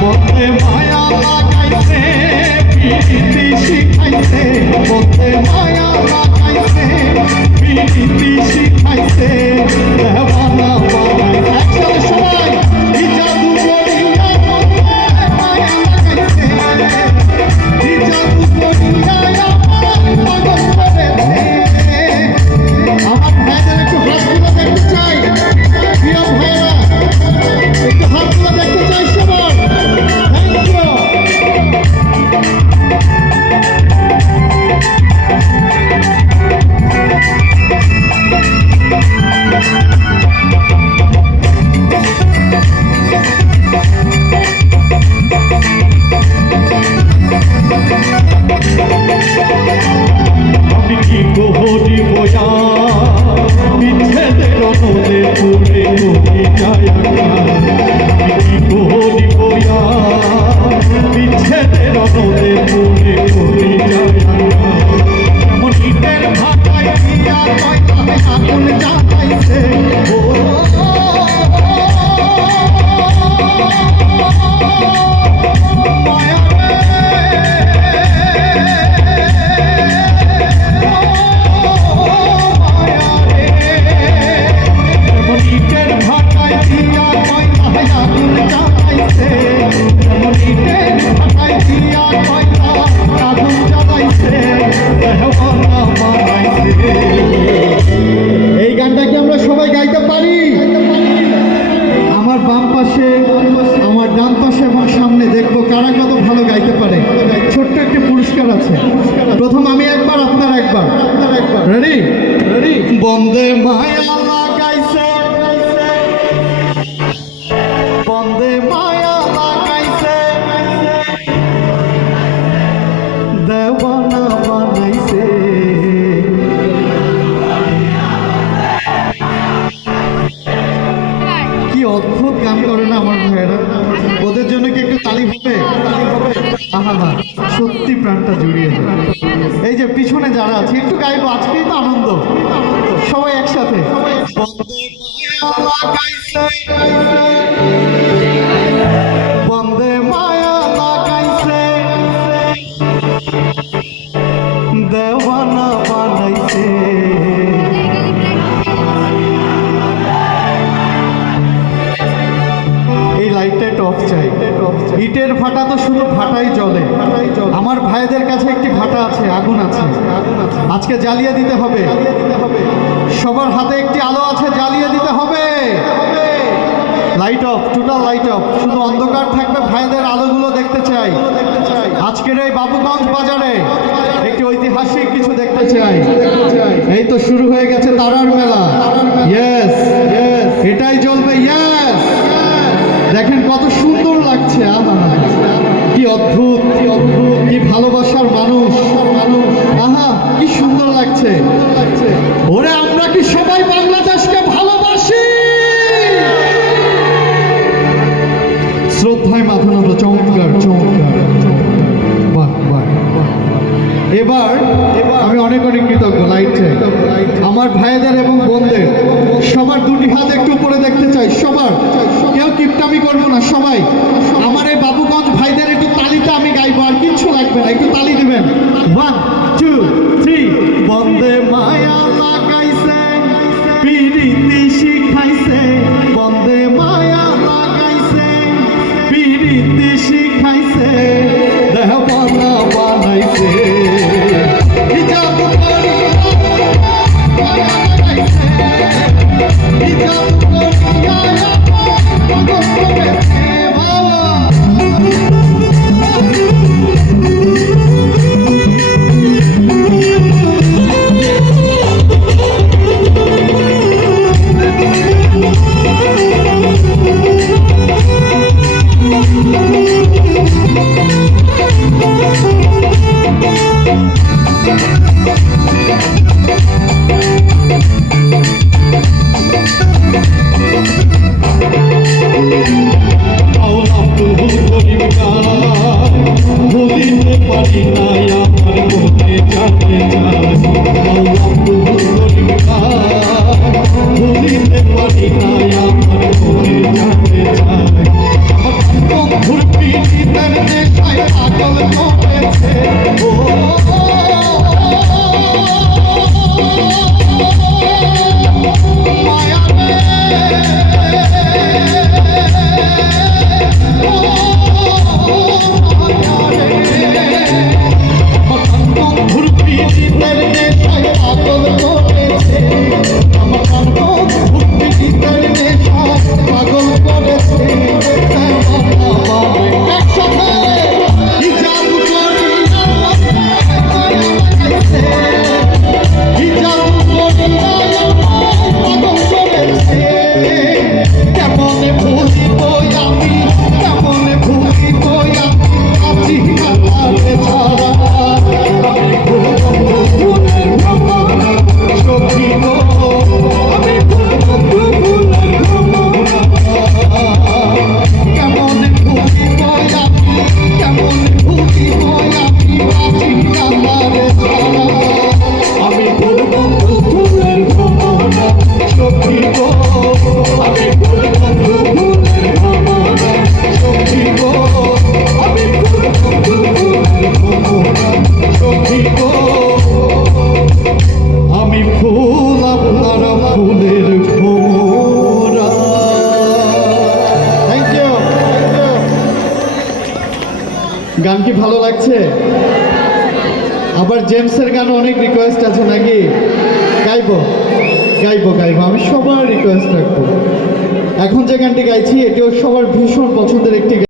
বন্দে মায়া লাগাইছে প্রীতি শিখাইছে বন্দে মায়া লাগাইছে প্রীতি শিখাইছে দেওয়ানা বানাইছে একসাথে সবাই এই জাদু করিয়া মায়া লাগাইছে এই জাদু করিয়া পাগল করেছে আমার ভাইদের একটু হাতগুলো দেখতে চাই প্রিয় ভাইরা একটু হাতগুলো দেখতে চাই সবাই থ্যাংক ইউ আমি কি করি বয়া বিচ্ছেদের নদে পড়ে নদী যায় আমি কি করি বয়া বিচ্ছেদের নদে পড়ে নদী যায় এমন ইটের ভাটায় দিয়া কয়তায় আগুন জ্বালাইছে ও মায়া ইটের ভাটায় দিয়া কয়তায় আগুন জ্বালাইছে এমন ইটের ভাটায় দিয়া কয়তায় আগুন জ্বালাইছে দেওয়ানা বানাইছে এই গানটা কি আমরা সবাই গাইতে পারি আমার বাম পাশে আমার ডান পাশে এবং সামনে দেখবো কারা কত ভালো গাইতে পারে ছোট্ট একটা পুরস্কার আছে প্রথম আমি একবার আপনার একবার রেডি রেডি বন্দে মায়া লাগাইছে বন্দে মায়া লাগাইছে দেওয়ানা বানাইছে কি অদ্ভুত গান করে না আমার ভাইয়েরা ওদের জন্য কি একটু তালি হবে আহা সত্যি প্রাণটা জুড়িয়ে যায় এই যে পিছনে যারা আছে একটু গাইবো আজকেই তো আনন্দ সবাই একসাথে বন্দে মায়া লাগাইছে দেওয়ানা বানাইছে এই লাইটটা টপ চাই ইটের ভাটা তো শুধু ভাটাই জ্বলে আমার ভাইদের কাছে একটি ভাটা আছে আগুন আছে আজকে জ্বালিয়ে দিতে হবে সবার হাতে একটি আলো আছে জ্বালিয়ে দিতে হবে light off total light off শুধু অন্ধকার থাকবে ভাইদের আলোগুলো দেখতে চাই আজকের এই বাবুগঞ্জ বাজারে একটি ঐতিহাসিক কিছু দেখতে চাই এই তো শুরু হয়ে গেছে তারার মেলা ইয়েস এটাই জ্বলবে ইয়েস দেখেন কত সুন্দর লাগছে কি অদ্ভুত কি ভালোবাসার মানুষ আহা কি সুন্দর লাগছে ওরে আমরা কি সবাই বাংলাদেশকে ভালোবাসি শ্রদ্ধায় মাথা নাড়ো চমৎকার বাহ এবার আমি অনেক কৃতজ্ঞ লাইট চাই আমার ভাইদের এবং বোনদের সবার দুটি হাত একটু উপরে দেখতে চাই সবার কেউ কিপটামি করবো না সবাই আমার এই বাবুগঞ্জ ভাইদের একটু তালিতে আমি গাইবো আর কিচ্ছু লাগবে না একটু তালি দিবেন 1 2 3 বন্দে মায়া লাগাইছে প্রীতি শিখাইছে বন্দে মায়া লাগাইছে প্রীতি শিখাইছে দেওয়ানা বানাইছে ভুলিতে পারি না আমার মনে জানতে চায় আমার বন্ধুর পিড়িতের নেশায় পাগল করেছে ও মায়া বন্ধুর পিড়িতের নেশায় পাগল করেছে আমার বন্ধুর পিড়িতের নেশায় পাগল করেছে একসাথে কি জাদু করিয়া কি জাদু করিয়া পাগল করেছে কেমনে ভুলিব আমি কেমনে ভুলিব আমি কাছে ছাড়া আমি ফুলের ভ্রমণা সখী গো আমি ফুলের ভ্রমণা কেমনে ভুলিব আমি কেমনে ভুলিব আমি কাছে ছাড়া আমি ফুলের ভ্রমণা সখী গো আমি ফুলের ভ্রমণা সখী গো আমি ফুলের ভ্রমণা সখী গো আমি ফুল আপনারা ফুলের ভ্রমরা থ্যাংক ইউ গান কি ভালো লাগছে আবার জেমসের গান অনেক রিকোয়েস্ট আছে নাকি গাইবো গাইবো গাইবো আমি সবার রিকোয়েস্ট রাখবো এখন যে গানটি গাইছি এটিও সবার ভীষণ পছন্দের একটি